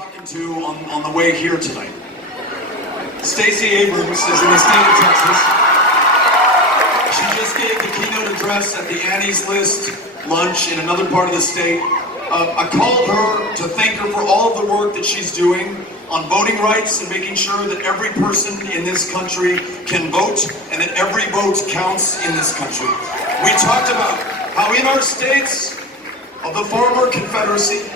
talking to on the way here tonight. Stacey Abrams is in the state of Texas. She just gave the keynote address at the Annie's List lunch in another part of the state. I called her to thank her for all of the work that she's doing on voting rights and making sure that every person in this country can vote and that every vote counts in this country. We talked about how in our states of the former Confederacy,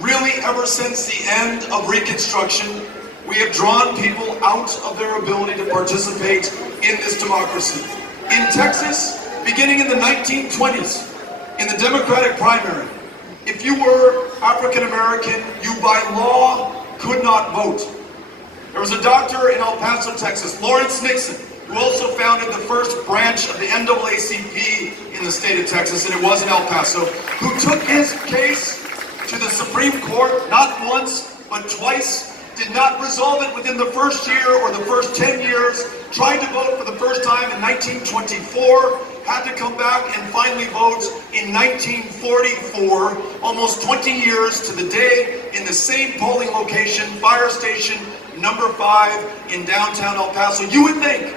really ever since the end of Reconstruction, we have drawn people out of their ability to participate in this democracy. In Texas, beginning in the 1920s, in the Democratic primary, if you were African American, you by law could not vote. There was a doctor in El Paso, Texas, Lawrence Nixon, who also founded the first branch of the NAACP in the state of Texas, and it was in El Paso, who took his case to the Supreme Court, not once, but twice, did not resolve it within the first year or the first 10 years, tried to vote for the first time in 1924, had to come back and finally vote in 1944, almost 20 years to the day, in the same polling location, fire station number 5 in downtown El Paso. You would think,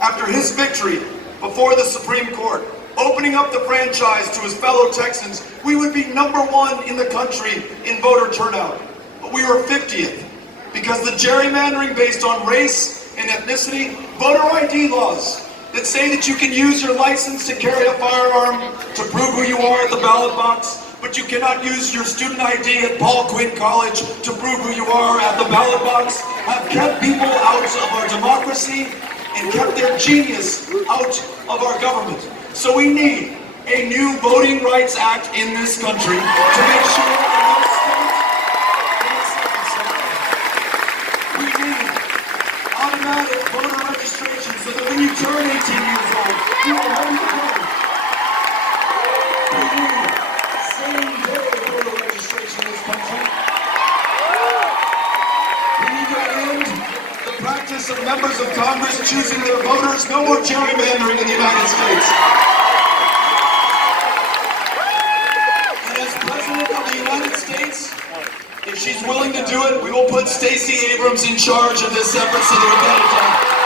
after his victory before the Supreme Court, opening up the franchise to his fellow Texans, we would be number 1 in the country in voter turnout. But we were 50th because the gerrymandering based on race and ethnicity, voter ID laws that say that you can use your license to carry a firearm to prove who you are at the ballot box, but you cannot use your student ID at Paul Quinn College to prove who you are at the ballot box, have kept people out of our democracy and kept their genius out of our government. So we need a new Voting Rights Act in this country to make sure that we need automatic voter registration so that when you turn 18 years old, you are ready to vote. We need same-day voter registration in this country. We need to end the practice of members of Congress choosing their voters. No more gerrymandering in the United States. And as President of the United States, if she's willing to do it, we will put Stacey Abrams in charge of this effort so that we get it done.